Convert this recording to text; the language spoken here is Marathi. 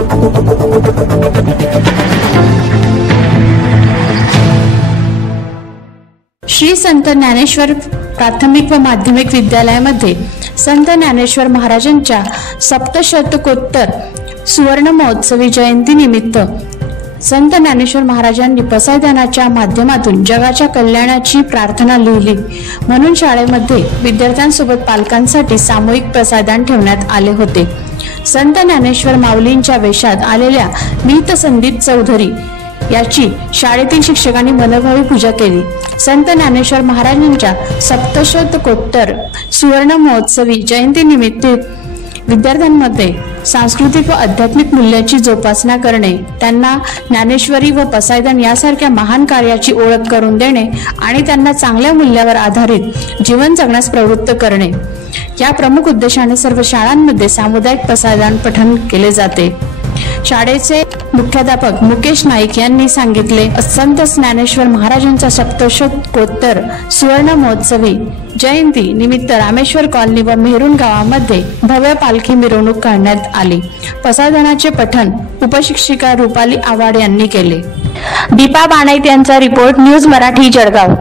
श्री संत ज्ञानेश्वर प्राथमिक व माध्यमिक विद्यालयामध्ये संत ज्ञानेश्वर महाराजांच्या सप्तशतकोत्तर सुवर्ण महोत्सवी जयंती निमित्त संत ज्ञानेश्वर महाराजांनी पसायदानाच्या माध्यमातून जगाच्या कल्याणाची प्रार्थना लिहिली म्हणून शाळेमध्ये विद्यार्थ्यांसोबत पालकांसाठी सामूहिक पसायदान ठेवण्यात आले होते। संत ज्ञानेश्वर माऊलींच्या वेशात आलेल्या मीत संदीप चौधरी याची शाळेतील शिक्षकांनी मनोभावे पूजा केली। संत ज्ञानेश्वर महाराजांच्या सप्तशतकोत्तर सुवर्ण महोत्सवी जयंती निमित्त विद्यार्थ्यांमध्ये सांस्कृतिक व आध्यात्मिक मूल्याची जोपासना करणे, त्यांना ज्ञानेश्वरी व पसायदान यासारख्या महान कार्याची ओळख करून देणे आणि त्यांना चांगल्या मूल्यावर आधारित जीवन जगण्यास प्रवृत्त करणे या प्रमुख उद्देशाने सर्व शाळांमध्ये सामुदायिक पसायदान पठण केले जाते। शाळेचे मुख्याध्यापक मुकेश नाईक यांनी सांगितले, संत ज्ञानेश्वर महाराजांच्या सप्तशतकोत्तर सुवर्ण महोत्सवी जयंती निमित्त रामेश्वर कॉलनी व मेहरून गावामध्ये भव्य पालखी मिरवणूक काढण्यात आली। पसायदानाचे पठण उपशिक्षिका रुपाली आवाड यांनी केले। दीपा बाणाईत यांचा रिपोर्ट, न्यूज मराठी, जळगाव।